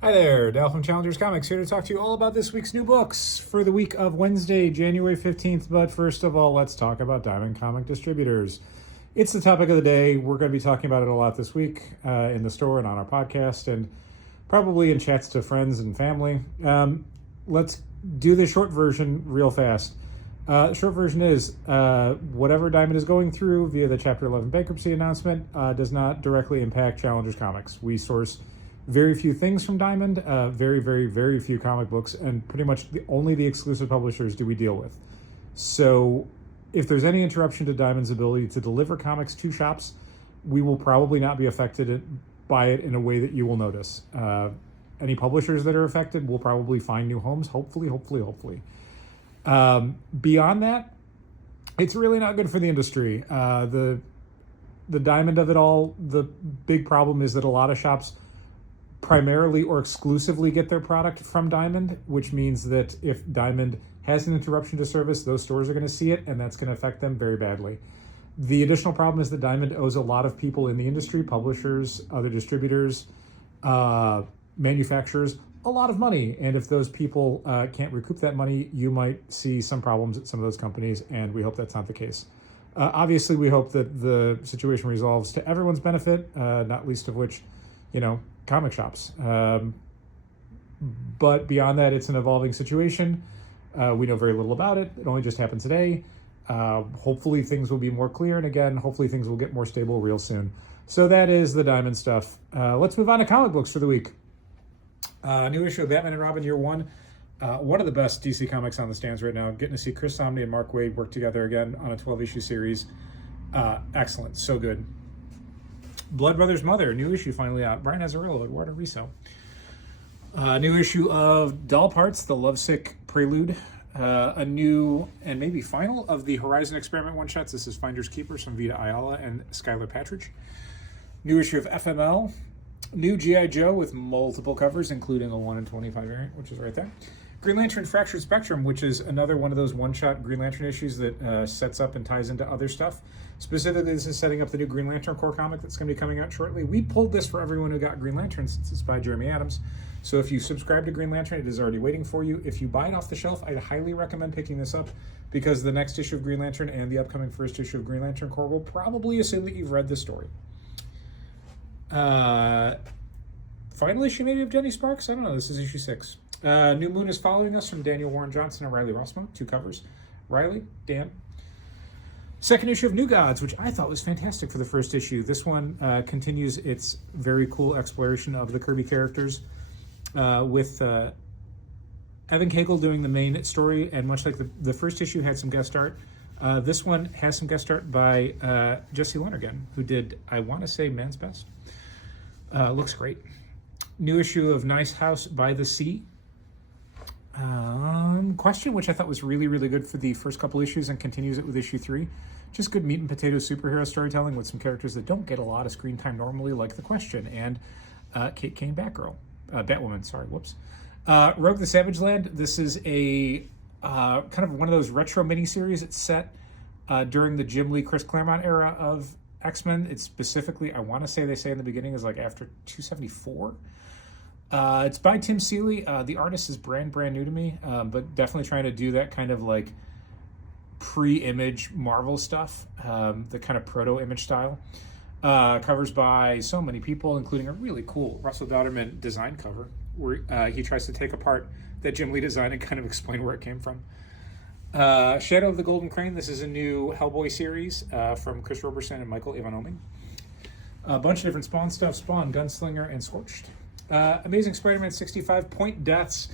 Hi there, Dal from Challengers Comics here to talk to you all about this week's new books for the week of Wednesday, January 15th. But first of all, let's talk about Diamond Comic Distributors. It's the topic of the day. We're going to be talking about it a lot this week in the store and on our podcast and probably in chats to friends and family. Let's do the short version real fast. The short version is whatever Diamond is going through via the Chapter 11 bankruptcy announcement does not directly impact Challengers Comics. We source very few things from Diamond, very few comic books, and pretty much only the exclusive publishers do we deal with. So if there's any interruption to Diamond's ability to deliver comics to shops, we will probably not be affected by it in a way that you will notice. Any publishers that are affected will probably find new homes, hopefully. Beyond that, it's really not good for the industry. The Diamond of it all, the big problem is that a lot of shops primarily or exclusively get their product from Diamond, which means that if Diamond has an interruption to service, those stores are going to see it, and that's going to affect them very badly. The additional problem is that Diamond owes a lot of people in the industry, publishers, other distributors, manufacturers, a lot of money. And if those people can't recoup that money, you might see some problems at some of those companies, and we hope that's not the case. Obviously, we hope that the situation resolves to everyone's benefit, not least of which, comic shops. But beyond that, it's an evolving situation. We know very little about it. It only just happened today. Hopefully things will be more clear. And again, hopefully things will get more stable real soon. So that is the Diamond stuff. Let's move on to comic books for the week. New issue of Batman and Robin Year One. One of the best DC comics on the stands right now. Getting to see Chris Samnee and Mark Waid work together again on a 12-issue series. Excellent. So good. Blood Brothers Mother, new issue finally out. Brian Azzarello, Eduardo Riso. New issue of Doll Parts, The Lovesick Prelude. A new and maybe final of the Horizon Experiment one-shots. This is Finders Keepers from Vita Ayala and Skylar Patridge. New issue of FML. New G.I. Joe with multiple covers, including a 1 in 25 variant, which is right there. Green Lantern Fractured Spectrum, which is another one of those one-shot Green Lantern issues that sets up and ties into other stuff. Specifically, this is setting up the new Green Lantern core comic that's going to be coming out shortly. We pulled this for everyone who got Green Lantern since it's by Jeremy Adams. So if you subscribe to Green Lantern, it is already waiting for you. If you buy it off the shelf, I'd highly recommend picking this up because the next issue of Green Lantern and the upcoming first issue of Green Lantern Corps will probably assume that you've read this story. Final issue maybe of Jenny Sparks? I don't know. This is issue 6. New Moon is Following Us from Daniel Warren Johnson and Riley Rossmo. 2 covers. Riley, Dan. Second issue of New Gods, which I thought was fantastic for the first issue. This one continues its very cool exploration of the Kirby characters with Evan Cagle doing the main story, and much like the first issue had some guest art, this one has some guest art by Jesse Lonergan, who did, I want to say, Man's Best. Looks great. New issue of Nice House by the Sea. Question, which I thought was really good for the first couple issues and continues it with issue 3. Just good meat and potatoes superhero storytelling with some characters that don't get a lot of screen time normally, like The Question and Kate Kane Batwoman, Rogue the Savage Land. This is a kind of one of those retro miniseries. It's set during the Jim Lee, Chris Claremont era of X-Men. It's specifically, I want to say they say in the beginning, is like after 274. It's by Tim Seeley. The artist is brand new to me, but definitely trying to do that kind of like pre-image Marvel stuff, the kind of proto-image style. Covers by so many people, including a really cool Russell Dodderman design cover, where he tries to take apart that Jim Lee design and kind of explain where it came from. Shadow of the Golden Crane. This is a new Hellboy series from Chris Roberson and Michael Ivanoming. A bunch of different Spawn stuff. Spawn, Gunslinger, and Scorched. Amazing Spider-Man 65, Point Deaths.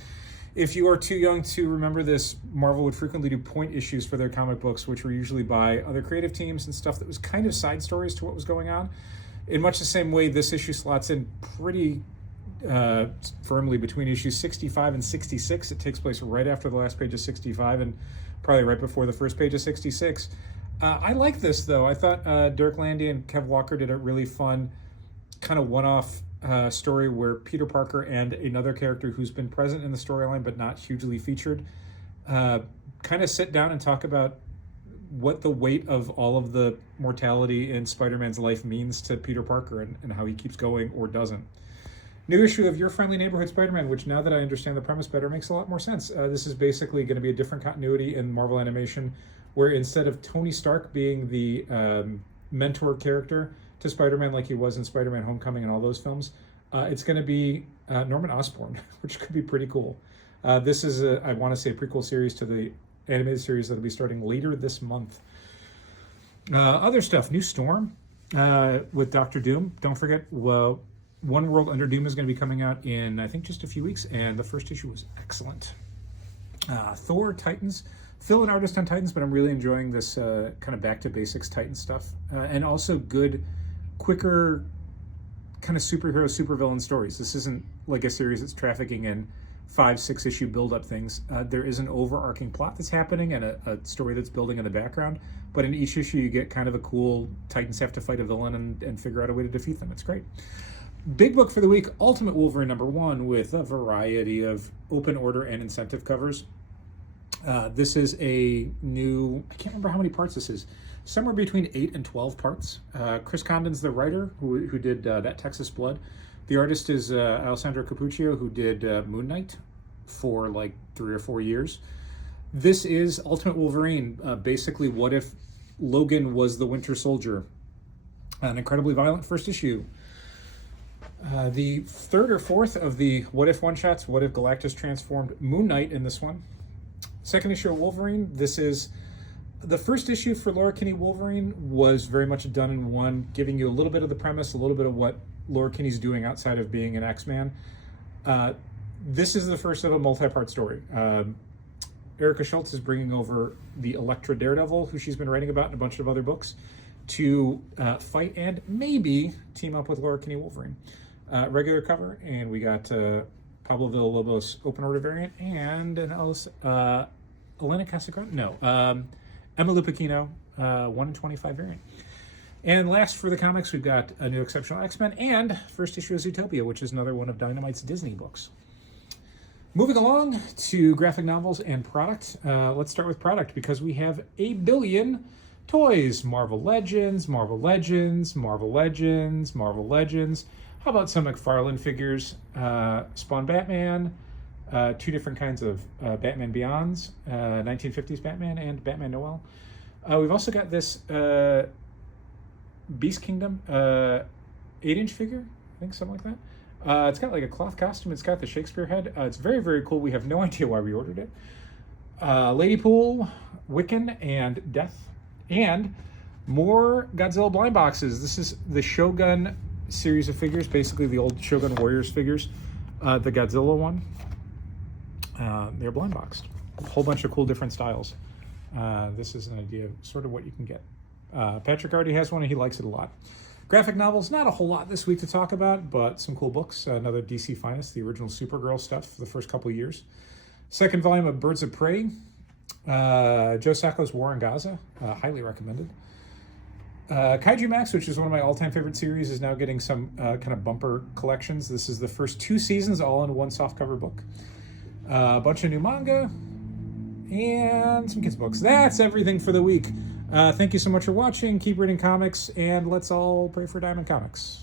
If you are too young to remember this, Marvel would frequently do point issues for their comic books, which were usually by other creative teams and stuff that was kind of side stories to what was going on. In much the same way, this issue slots in pretty firmly between issues 65 and 66. It takes place right after the last page of 65 and probably right before the first page of 66. I like this, though. I thought Dirk Landy and Kev Walker did a really fun kind of one-off story where Peter Parker and another character who's been present in the storyline but not hugely featured kind of sit down and talk about what the weight of all of the mortality in Spider-Man's life means to Peter Parker and how he keeps going or doesn't. New issue of Your Friendly Neighborhood Spider-Man, which now that I understand the premise better makes a lot more sense. This is basically going to be a different continuity in Marvel Animation, where instead of Tony Stark being the mentor character to Spider-Man like he was in Spider-Man Homecoming and all those films, it's going to be Norman Osborn, which could be pretty cool. This is, I want to say, a prequel series to the animated series that'll be starting later this month. Other stuff, new Storm with Doctor Doom. Don't forget, One World Under Doom is going to be coming out in, I think, just a few weeks, and the first issue was excellent. Thor, Titans. Phil, an artist on Titans, but I'm really enjoying this kind of back-to-basics Titan stuff. And also good, quicker kind of superhero, supervillain stories. This isn't like a series that's trafficking in 5-6 issue build-up things. There is an overarching plot that's happening and a story that's building in the background, but in each issue you get kind of a cool Titans have to fight a villain and figure out a way to defeat them. It's great. Big book for the week, Ultimate Wolverine #1, with a variety of open order and incentive covers. This is a new, I can't remember how many parts this is, somewhere between 8 and 12 parts. Chris Condon's the writer who did That Texas Blood. The artist is Alessandro Cappuccio, who did Moon Knight for like 3 or 4 years. This is Ultimate Wolverine. Basically, what if Logan was the Winter Soldier? An incredibly violent first issue. The third or fourth of the What If one-shots, What If Galactus transformed Moon Knight in this one. Second issue of Wolverine. This is the first issue for Laura Kinney Wolverine was very much done in one, giving you a little bit of the premise, a little bit of what Laura Kinney's doing outside of being an X-Man. This is the first of a multi-part story. Erica Schultz is bringing over the Elektra Daredevil, who she's been writing about in a bunch of other books, to fight and maybe team up with Laura Kinney Wolverine. Regular cover, and we got Pablo Villalobos open order variant and an Elena Casagrande? No, Emma Lupacchino 1/25 variant. And last for the comics, we've got a new Exceptional X-Men and first issue of Zootopia, which is another one of Dynamite's Disney books. Moving along to graphic novels and product. Let's start with product because we have a billion toys. Marvel Legends, Marvel Legends, Marvel Legends, Marvel Legends. How about some McFarlane figures? Spawn Batman, 2 different kinds of Batman Beyonds, 1950s Batman and Batman Noel. We've also got this Beast Kingdom 8-inch figure, I think, something like that. It's got like a cloth costume. It's got the Shakespeare head. It's very, very cool. We have no idea why we ordered it. Ladypool, Wiccan, and Death. And more Godzilla blind boxes. This is the Shogun series of figures, basically the old Shogun Warriors figures. The Godzilla one, they're blind boxed. A whole bunch of cool different styles. This is an idea of sort of what you can get. Patrick already has one and he likes it a lot. Graphic novels, not a whole lot this week to talk about, but some cool books. Another DC Finest, the original Supergirl stuff for the first couple of years. Second volume of Birds of Prey. Joe Sacco's War in Gaza, highly recommended. Kaiju Max, which is one of my all-time favorite series, is now getting some kind of bumper collections. This is the first 2 seasons all in one softcover book. A bunch of new manga and some kids books. That's everything for the week. Thank you so much for watching. Keep reading comics, and let's all pray for Diamond Comics.